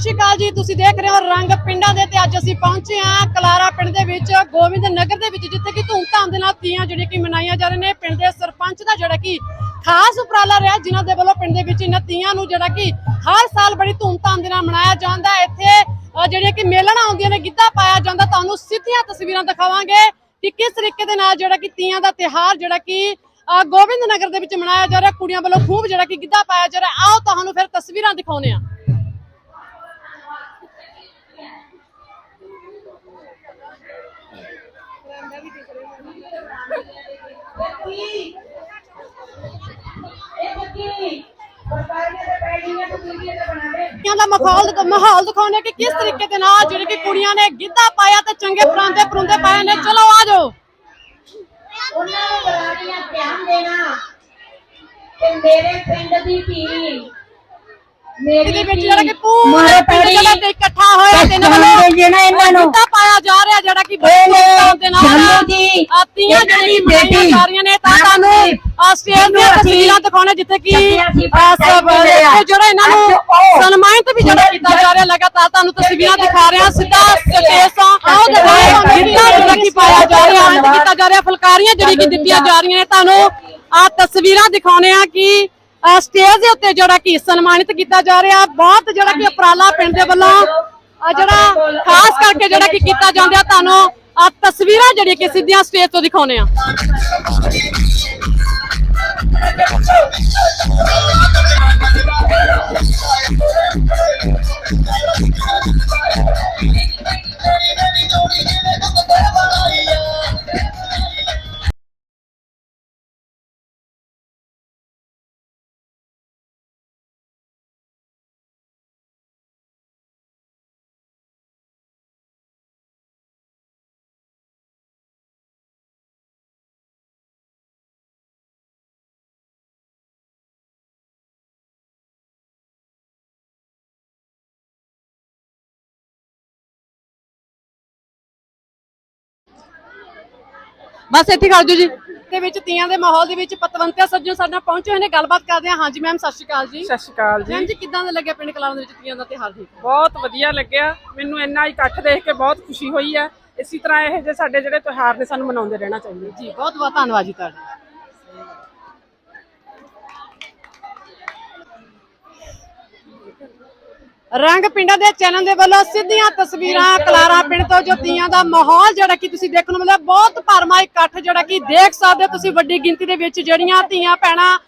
ਸ਼੍ਰੀ ਅਕਾਲ ਜੀ ਤੁਸੀਂ ਦੇਖ ਰਹੇ ਹੋ ਰੰਗ ਪਿੰਡਾਂ ਦੇ ਤੇ ਅੱਜ ਅਸੀਂ ਪਹੁੰਚੇ ਹਾਂ ਕਲਾਰਾ ਪਿੰਡ ਦੇ ਵਿੱਚ ਗੋਬਿੰਦ ਨਗਰ ਦੇ ਵਿੱਚ ਜਿੱਥੇ ਕਿ ਧੂਮਧਾਮ ਦੇ ਨਾਲ ਤੀਆਂ ਜਿਹੜੀਆਂ ਕਿ ਮਨਾਈਆਂ ਜਾ ਰਹੀਆਂ ਨੇ ਪਿੰਡ ਦੇ ਸਰਪੰਚ ਦਾ ਜਿਹੜਾ ਕਿ ਖਾਸ ਉਪਰਾਲਾ ਰਿਹਾ ਜਿਨ੍ਹਾਂ ਦੇ ਵੱਲੋਂ ਪਿੰਡ ਦੇ ਵਿੱਚ ਇਹਨਾਂ ਤੀਆਂ ਨੂੰ ਜਿਹੜਾ ਕਿ ਹਰ ਸਾਲ ਬੜੀ ਧੂਮਧਾਮ ਦੇ ਨਾਲ ਮਨਾਇਆ ਜਾਂਦਾ ਇੱਥੇ ਜਿਹੜੀਆਂ ਕਿ ਮੇਲਣਾ ਆਉਂਦੀਆਂ ਨੇ ਗਿੱਧਾ ਪਾਇਆ ਜਾਂਦਾ ਤੁਹਾਨੂੰ ਸਿੱਧੀਆਂ ਤਸਵੀਰਾਂ ਦਿਖਾਵਾਂਗੇ ਕਿ ਕਿਸ ਤਰੀਕੇ ਦੇ ਨਾਲ ਜਿਹੜਾ ਕਿ ਤੀਆਂ ਦਾ ਤਿਹਾਰ ਜਿਹੜਾ ਕਿ ਅ, ਗੋਬਿੰਦ ਨਗਰ ਦੇ ਵਿੱਚ ਮਨਾਇਆ ਜਾ ਰਿਹਾ ਕੁੜੀਆਂ ਵੱਲੋਂ ਖੂਬ ਜਿਹੜਾ ਕਿ ਗਿੱਧਾ ਪਾਇਆ ਜਾ ਰਿਹਾ। ਆਓ ਤੁਹਾਨੂੰ ਫਿਰ ਤਸਵੀਰਾਂ ਦਿਖਾਉਂਦੇ ਹਾਂ ਕੁੜੀਆਂ ਦਾ ਮਾਹੌਲ ਮਾਹੌਲ ਦਿਖਾਉਣੇ ਕਿ ਕਿਸ ਤਰੀਕੇ ਦੇ ਨਾਲ ਜਿਹੜੇ ਕਿ ਕੁੜੀਆਂ ਨੇ ਗਿੱਧਾ ਪਾਇਆ ਤੇ ਚੰਗੇ ਪਰਾਂਦੇ ਪਰੁੰਦੇ ਪਾਏ ਨੇ। ਚਲੋ ਆ ਜਾਓ। ਉਹਨਾਂ ਨੂੰ ਬਰਾੜੀਆਂ ਧਿਆਨ ਦੇਣਾ ਤੇ ਮੇਰੇ ਪਿੰਡ ਦੀ ਧੀ ਇਹਦੇ ਵਿੱਚ ਜਿਹੜਾ ਕਿ ਪੂਰੇ ਪਿੰਡ ਜਿਹੜਾ ਤੇ ਇਕੱਠਾ ਹੋਇਆ ਤੇ ਇਹਨਾਂ ਵੱਲੋਂ। ਦੇਣਾ ਇਹਨਾਂ ਨੂੰ। ਗਿੱਧਾ ਪਾਇਆ ਜਾ ਰਿਹਾ ਜਿਹੜਾ ਕਿ ਬੜੇ ਇਹਨੇ ਧੂਮਧਾਮ ਦੇ ਨਾਲ ਜੰਮੂ ਦੀ ਆ ਤੀਆਂ ਇਹਨਾਂ ਜਿਹੜੀ ਬੇਟੀ। ਜਾ ਰਹੀਆਂ ਨੇ ਤਾਂ ਤੁਹਾਨੂੰ ਆ ਸਟੇਜ ਦੀਆਂ ਤਸਵੀਰਾਂ ਦਿਖਾਉਣੇ ਜਿੱਥੇ ਕਿ ਜਿਹੜਾ ਇਹਨਾਂ ਨੂੰ ਸਨਮਾਨਿਤ ਵੀ ਜਿਹੜਾ ਕੀਤਾ ਜਾ ਰਿਹਾ ਲਗਾਤਾਰ ਤੁਹਾਨੂੰ ਤਸਵੀਰਾਂ ਦਿਖਾ ਰਹੇ ਸਿੱਧਾ ਸਟੇਜ ਤੋਂ ਆਓ ਦਿਖਾਓ ਗਿੱਧਾ ਜਿਹੜਾ ਕਿ ਪਾਇਆ ਜਾ ਰਿਹਾ ਕੀਤਾ ਜਾ ਰਿਹਾ ਫੁਲਕਾਰੀਆਂ ਜਿਹੜੀ ਕਿ ਦਿੱਤੀਆਂ ਜਾ ਰਹੀਆਂ ਨੇ ਤੁਹਾਨੂੰ ਆ ਤਸਵੀਰਾਂ ਦਿਖਾਉਣੇ ਆ ਕਿ ਸਟੇਜ ਦੇ ਉੱਤੇ ਜਿਹੜਾ ਕਿ ਸਨਮਾਨਿਤ ਕੀਤਾ ਜਾ ਰਿਹਾ, ਬਹੁਤ ਜਿਹੜਾ ਕਿ ਉਪਰਾਲਾ ਪਿੰਡ ਦੇ ਵੱਲੋਂ ਜਿਹੜਾ ਖਾਸ ਕਰਕੇ ਜਿਹੜਾ ਕਿ ਕੀਤਾ ਜਾਂਦਾ, ਤੁਹਾਨੂੰ ਆ ਤਸਵੀਰਾਂ ਜਿਹੜੀਆਂ ਕਿ ਸਿੱਧੀਆਂ ਸਟੇਜ ਤੋਂ ਦਿਖਾਉਣੇ ਆ ਬਸ ਇੱਥੇ ਕਰ ਦਿਓ ਜੀ। ਦੇ ਵਿੱਚ ਤੀਆਂ ਦੇ ਮਾਹੌਲ ਦੇ ਵਿੱਚ ਪਤਵੰਤਿਆ ਸੱਜਣ ਸਾਡੇ ਨਾਲ ਪਹੁੰਚੇ ਹੋਏ ਨੇ ਗੱਲਬਾਤ ਕਰਦੇ ਹਾਂ। ਹਾਂਜੀ ਮੈਮ ਸਤਿ ਸ਼੍ਰੀ ਅਕਾਲ ਜੀ। ਸਤਿ ਸ਼੍ਰੀ ਅਕਾਲ ਮੈਮ ਜੀ ਜੀ ਕਿੱਦਾਂ ਦਾ ਲੱਗਿਆ ਪਿੰਡ ਕਲਾਮ ਦੇ ਵਿੱਚ ਤੀਆਂ ਦਾ ਤਿਹਾਰ ਜੀ ਬਹੁਤ ਵਧੀਆ ਲੱਗਿਆ। ਮੈਨੂੰ ਇੰਨਾ ਇਕੱਠ ਦੇਖ ਕੇ ਬਹੁਤ ਖੁਸ਼ੀ ਹੋਈ ਹੈ। ਇਸੇ ਤਰ੍ਹਾਂ ਇਹ ਜਿਹੇ ਸਾਡੇ ਜਿਹੜੇ ਤਿਉਹਾਰ ਨੇ ਸਾਨੂੰ ਮਨਾਉਂਦੇ ਰਹਿਣਾ ਚਾਹੀਦਾ। ਜੀ ਬਹੁਤ ਬਹੁਤ ਧੰਨਵਾਦ ਜੀ ਤੁਹਾਡਾ। ਰੰਗ ਪਿੰਡਾਂ ਦੇ ਚੈਨਲ ਦੇ ਵੱਲੋਂ ਸਿੱਧੀਆਂ ਤਸਵੀਰਾਂ ਕਲਾਰਾ ਪਿੰਡ ਤੋਂ ਜੋ ਤੀਆਂ ਦਾ ਮਾਹੌਲ ਜਿਹੜਾ ਕਿ ਤੁਸੀਂ ਦੇਖਣ ਨੂੰ ਮਿਲਿਆ, ਬਹੁਤ ਭਰਮਾ ਇਕੱਠ ਜਿਹੜਾ ਕਿ ਦੇਖ ਸਕਦੇ ਹੋ ਤੁਸੀਂ ਵੱਡੀ ਗਿਣਤੀ ਦੇ ਵਿੱਚ ਜਿਹੜੀਆਂ ਧੀਆਂ ਭੈਣਾਂ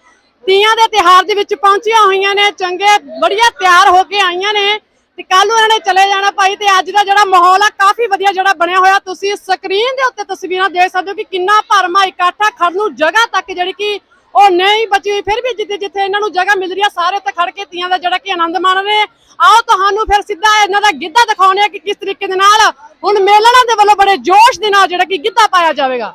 ਤੀਆਂ ਦੇ ਤਿਹਾਰ ਦੇ ਵਿੱਚ ਪਹੁੰਚੀਆਂ ਹੋਈਆਂ ਨੇ, ਚੰਗੇ ਬੜੀਆਂ ਤਿਆਰ ਹੋ ਕੇ ਆਈਆਂ ਨੇ ਤੇ ਕੱਲ ਨੂੰ ਇਹਨਾਂ ਨੇ ਚਲੇ ਜਾਣਾ ਭਾਈ ਤੇ ਅੱਜ ਦਾ ਜਿਹੜਾ ਮਾਹੌਲ ਆ, ਕਾਫੀ ਵਧੀਆ ਜਿਹੜਾ ਬਣਿਆ ਹੋਇਆ। ਤੁਸੀਂ ਸਕਰੀਨ ਦੇ ਉੱਤੇ ਤਸਵੀਰਾਂ ਦੇਖ ਸਕਦੇ ਹੋ ਕਿ ਕਿੰਨਾ ਭਰਮਾ ਇਕੱਠ ਆ ਖੜਨ ਨੂੰ ਜਗ੍ਹਾ ਤੱਕ ਜਿਹੜੀ ਕਿ ਉਹ ਨਹੀਂ ਬਚੀ ਹੋਈ ਫਿਰ ਵੀ ਜਿੱਥੇ ਜਿੱਥੇ ਇਹਨਾਂ ਨੂੰ ਜਗ੍ਹਾ ਮਿਲ ਰਹੀ ਆ, ਸਾਰੇ ਉੱਤੇ ਖੜ ਕੇ ਤੀਆਂ ਦਾ ਜਿਹੜਾ ਕਿ ਆਨੰਦ ਮਾਣ ਰਹੇ ਆਓ ਤੁਹਾਨੂੰ ਫਿਰ ਸਿੱਧਾ ਇਹਨਾਂ ਦਾ ਗਿੱਧਾ ਦਿਖਾਉਣੇ ਆ ਕਿ ਕਿਸ ਤਰੀਕੇ ਦੇ ਨਾਲ ਹੁਣ ਮੇਲਣਾ ਦੇ ਵੱਲੋਂ ਬੜੇ ਜੋਸ਼ ਦੇ ਨਾਲ ਜਿਹੜਾ ਕਿ ਗਿੱਧਾ ਪਾਇਆ ਜਾਵੇਗਾ।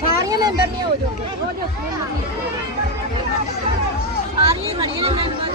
ਸਾਰੀਆਂ ਮੈਂਬਰ ਨਹੀਂ ਹੋ ਜਾਓ। ਸਾਰੀਆਂ ਖੜੀਆਂ ਨੇ ਮੈਂਬਰ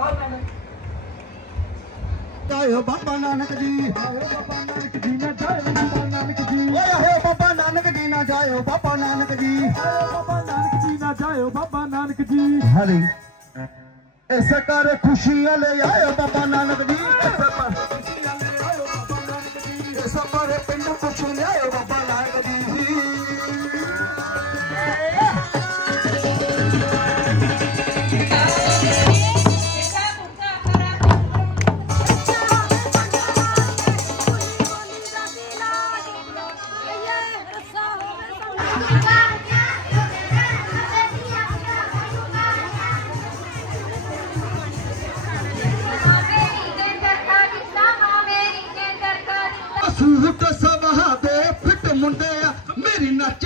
ਔਰ ਮੈਨੂੰ ਆਇਓ ਬਾਬਾ ਨਾਨਕ ਜੀ। ਆਇਓ ਬਾਬਾ ਨਾਨਕ ਜੀ ਨਾ ਜਾਇਓ ਬਾਬਾ ਨਾਨਕ ਜੀ ਓਏ ਆਇਓ ਬਾਬਾ ਨਾਨਕ ਜੀ ਨਾ ਜਾਇਓ ਬਾਬਾ ਨਾਨਕ ਜੀ। ਆਇਓ ਬਾਬਾ ਨਾਨਕ ਜੀ ਨਾ ਜਾਇਓ ਬਾਬਾ ਨਾਨਕ ਜੀ ਹਰੀ। ਇਸ ਕਰ ਖੁਸ਼ੀਆਂ ਲੈ ਆਇਓ ਬਾਬਾ ਨਾਨਕ ਜੀ। ਇਸ ਕਰ ਖੁਸ਼ੀਆਂ ਲੈ ਆਇਓ ਬਾਬਾ ਨਾਨਕ ਜੀ। ਇਸ ਪਰ ਪਿੰਡ ਕੁਛ ਲਿਆਇਓ ਬਾਬਾ ਸੂਟ ਸਵਾ ਦੇ ਫਿੱਟ ਮੁੰਡੇ ਮੇਰੀ ਨੱਕ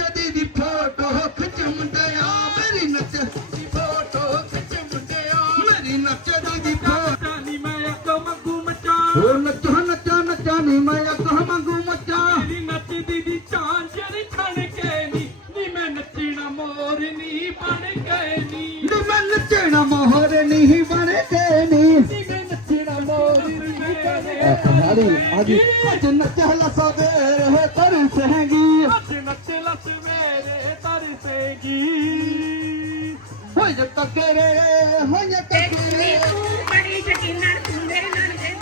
ਰਹੇਗੀ ਅੱਜ ਨੱਚਲਾ ਸਦੇ ਰਹੇ ਤਰਸੇਗੀ ਅੱਜ ਨੱਚਲਾ ਸਵੇਰੇ ਤਰਸੇਗੀ ਹੋਏ ਜਦ ਤੱਕ ਰੇ ਹੋਏ ਜਦ ਤੱਕ ਰੇ ਤੂੰ ਬੜੀ ਸ਼ਕੀਨਾ ਤੂੰ ਮੇਰੇ ਨਾਲ ਦੇ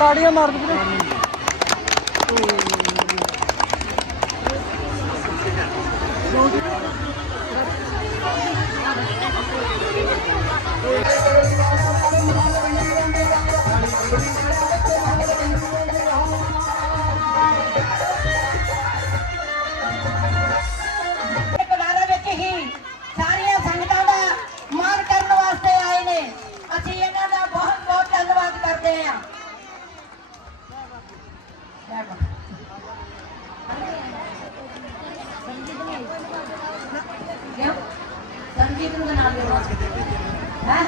ਤਾੜੀਆਂ ਮਾਰ ਦੋ ਵੀਰੇ। ਸੰਗੀਤ ਨੂੰ ਬਣਾ ਦਿਓ ਹੈ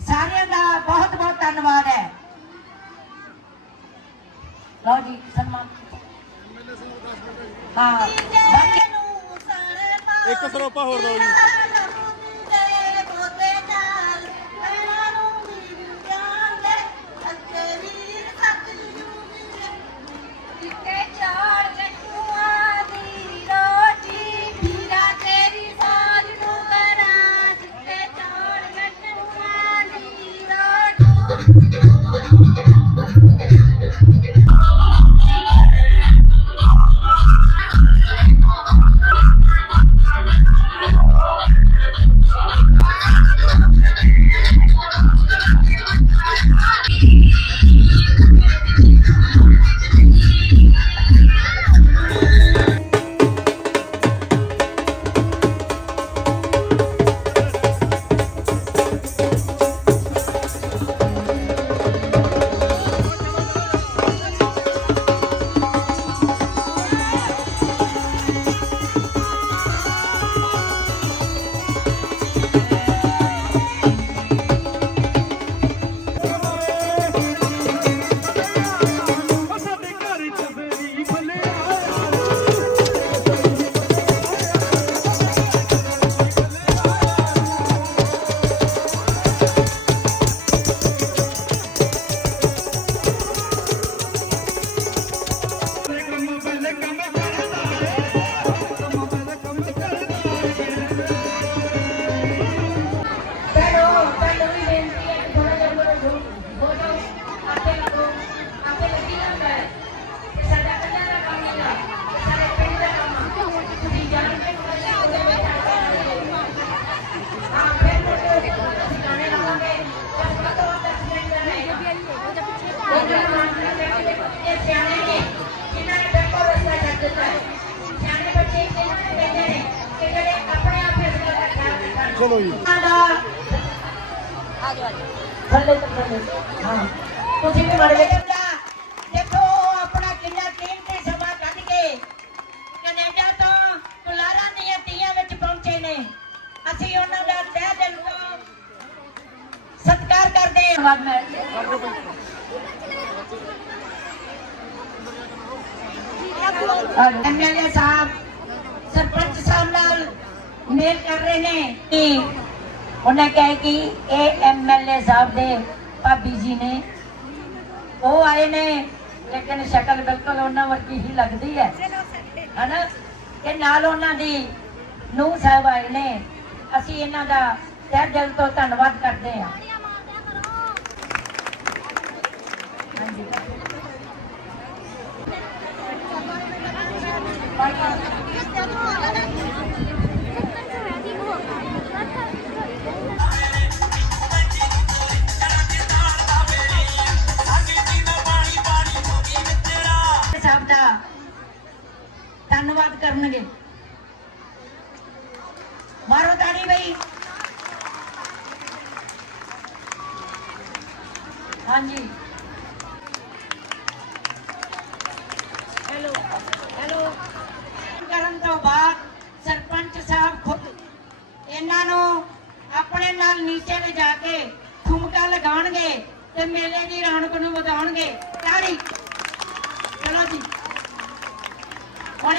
ਸਾਰਿਆਂ ਦਾ ਬਹੁਤ ਬਹੁਤ ਧੰਨਵਾਦ ਹੈ ਲਓ ਜੀ ਸਨਮਾਨ ਹਾਂ ਇੱਕ ਸਰੋਪਾ ਹੋਰ ਦਿਓ ਜੀ। ਚਲੋ ਜੀ ਦਾ ਥੱਲੇ ਤੱਕ ਹਾਂ। ਤੁਸੀਂ ਵੀ ਮੜ ਗਏ ਦੇਖੋ ਉਹ ਆਪਣਾ ਕਿੰਨਾ ਕੀਮਤੀ ਸਮਾਂ ਕੱਢ ਕੇ ਕੈਨੇਡਾ ਤੋਂ ਕੁਲਾਰਾਂ ਦੀਆਂ ਤੀਆਂ ਵਿੱਚ ਪਹੁੰਚੇ ਨੇ ਅਸੀਂ ਉਹਨਾਂ ਦਾ ਤਹਿ ਦਿਲ ਤੋਂ ਸਤਿਕਾਰ ਕਰਦੇ ਹਾਂ ਧੰਨਵਾਦ ਮੈਂ ਐਮਐਲਏ ਸਾਹਿਬ ਸਰਪੰਚ ਸਾਹਿਬ ਨਾਲ ਮੇਲ ਕਰ ਰਹੇ ਨੇ ਕਿ ਉਹਨੇ ਕਹੇ ਕਿ ਇਹ ਐਮਐਲਏ ਸਾਹਿਬ ਦੇ ਭਾਬੀ ਜੀ ਨੇ। ਉਹ ਆਏ ਨੇ, ਲੇਕਿਨ ਸ਼ਕਲ ਬਿਲਕੁਲ ਉਹਨਾਂ ਵਰਗੀ ਹੀ ਲੱਗਦੀ ਹੈ। ਹਨਾ? ਕਿ ਨਾਲ ਉਹਨਾਂ ਦੀ ਨੂੰਹ ਸਾਹਿਬ ਆਏ ਨੇ। ਅਸੀਂ ਇਹਨਾਂ ਦਾ ਤਹਿ ਦਿਲ ਤੋਂ ਧੰਨਵਾਦ ਕਰਦੇ ਹਾਂ। ਹਾਂਜੀ। ਸਾਹਿਬ ਦਾ ਧੰਨਵਾਦ ਕਰਨਗੇ। ਮਾਰੋ ਤਾੜੀ ਬਈ। ਹਾਂਜੀ। Hello hello. ਕਰਨ ਤੋਂ ਬਾਅਦ ਸਰਪੰਚ ਸਾਹਿਬ ਖੁਦ ਇਹਨਾਂ ਨੂੰ ਆਪਣੇ ਨਾਲ ਨੀਚੇ ਲਿਜਾ ਕੇ ਠੁਮਕਾ ਲਗਾਉਣਗੇ ਤੇ ਮੇਲੇ ਦੀ ਰੌਣਕ ਨੂੰ ਵਧਾਉਣਗੇ। ਤਾੜੀ। ਹੁਣ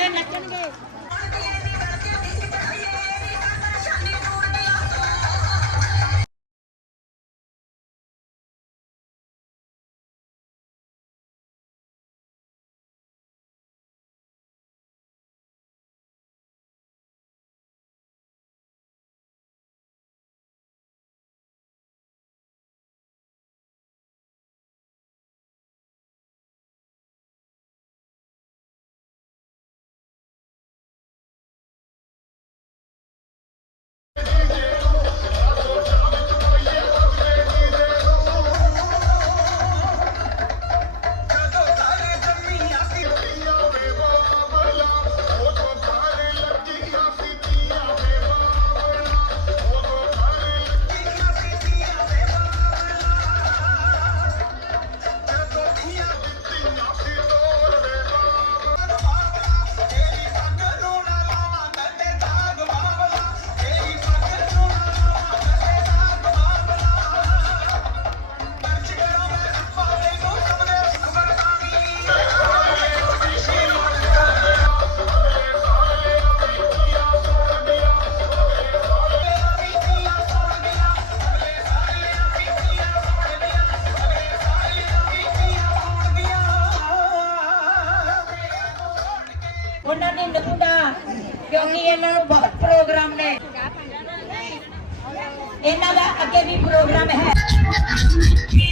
ਇਹ ਨੱਚਣਗੇ ਇਹਨਾਂ ਦਾ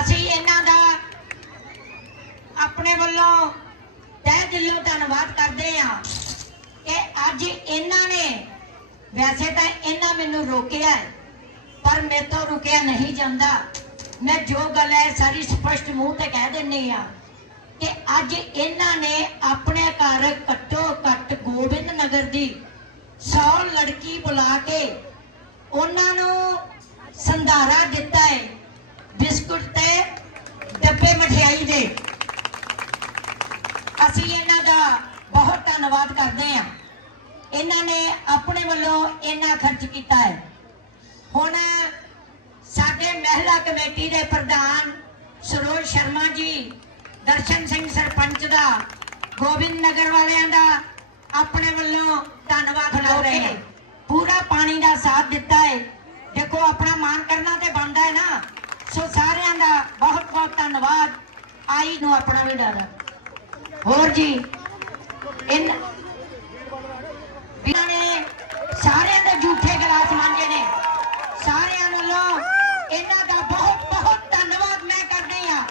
ਅਸੀਂ ਇਹਨਾਂ ਦਾ ਆਪਣੇ ਵੱਲੋਂ ਤਹਿ ਦਿਲੋਂ ਧੰਨਵਾਦ ਕਰਦੇ ਹਾਂ ਕਿ ਅੱਜ ਇਹਨਾਂ ਨੇ, ਵੈਸੇ ਤਾਂ ਇਹਨਾਂ ਮੈਨੂੰ ਰੋਕਿਆ ਪਰ ਮੇਰੇ ਤੋਂ ਰੁਕਿਆ ਨਹੀਂ ਜਾਂਦਾ। ਮੈਂ ਜੋ ਗੱਲ ਹੈ ਸਾਰੀ ਸਪਸ਼ਟ ਮੂੰਹ ਤੇ ਕਹਿ ਦਿੰਨੀ ਆ ਕਿ ਅੱਜ ਇਹਨਾਂ ਨੇ ਆਪਣੇ ਘਰ ਘੱਟੋ ਘੱਟ ਗੋਬਿੰਦ ਨਗਰ ਦੀ 100 ਲੜਕੀ ਬੁਲਾ ਕੇ ਉਹਨਾਂ ਨੂੰ ਸੰਧਾਰਾ ਦਿੱਤਾ ਹੈ। ਬਿਸਕੁਟ ਤੇ ਡੱਬੇ ਮਠਿਆਈ ਦੇ। ਅਸੀਂ ਇਹਨਾਂ ਦਾ ਬਹੁਤ ਧੰਨਵਾਦ ਕਰਦੇ ਹਾਂ। ਇਹਨਾਂ ਨੇ ਆਪਣੇ ਵੱਲੋਂ ਇੰਨਾ ਖਰਚ ਕੀਤਾ ਹੈ। ਹੁਣ ਸਾਡੇ ਮਹਿਲਾ ਕਮੇਟੀ ਦੇ ਪ੍ਰਧਾਨ ਸਰੋਜ ਸ਼ਰਮਾ ਜੀ ਦਰਸ਼ਨ ਸਿੰਘ ਸਰਪੰਚ ਦਾ ਗੋਬਿੰਦ ਨਗਰ ਵਾਲਿਆਂ ਦਾ ਆਪਣੇ ਵੱਲੋਂ ਧੰਨਵਾਦ ਹੋ ਰਹੇ ਹਨ ਪੂਰਾ ਪਾਣੀ ਦਾ ਸਾਥ ਦਿੱਤਾ ਹੈ। ਦੇਖੋ ਆਪਣਾ ਮਾਣ ਕਰਨਾ ਤੇ ਬਣਦਾ ਹੈ ਨਾ। ਸੋ ਸਾਰਿਆਂ ਦਾ ਬਹੁਤ ਬਹੁਤ ਧੰਨਵਾਦ। ਆਈ ਨੂੰ ਆਪਣਾ ਵੀ ਡਾਲਾ ਹੋਰ ਜੀ, ਇਨ ਨੇ ਸਾਰਿਆਂ ਦੇ ਝੂਠੇ ਗਲਾਸ ਮਾਂਜੇ ਨੇ। ਸਾਰਿਆਂ ਵੱਲੋਂ ਇਹਨਾਂ ਦਾ ਬਹੁਤ ਬਹੁਤ ਧੰਨਵਾਦ ਮੈਂ ਕਰਦੀ ਹਾਂ।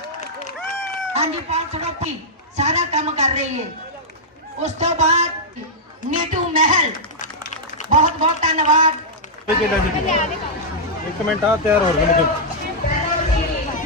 ਹਾਂਜੀ ਪਾਸੜੋਪੀ ਸਾਰਾ ਕੰਮ ਕਰ ਰਹੀ ਹੈ ਉਸ ਤੋਂ ਬਾਅਦ ਨੀਟੂ ਮਹਿਲ, ਬਹੁਤ ਬਹੁਤ ਧੰਨਵਾਦ। ਇੱਕ ਮਿੰਟ, ਆ ਤਿਆਰ ਹੋ ਰਿਹਾ